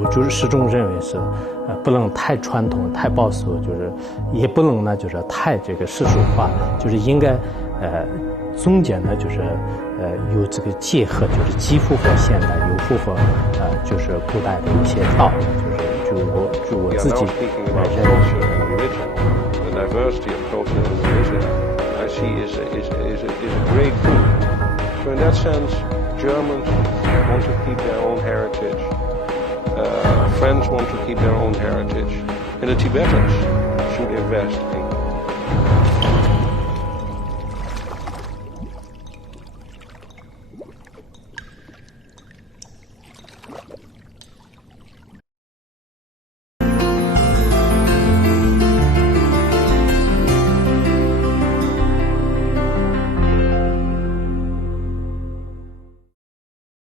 我就是始终认为是，不能太传统、太保守，就是也不能呢，就是太这个世俗化，就是应该，中间呢，就是有这个结合，就是既符合现代，又符合就是古代的一些道理，就我自己diversity of culture and religion, I see is a great good. So in that sense, Germans want to keep their own heritage. French want to keep their own heritage, and the Tibetans should invest in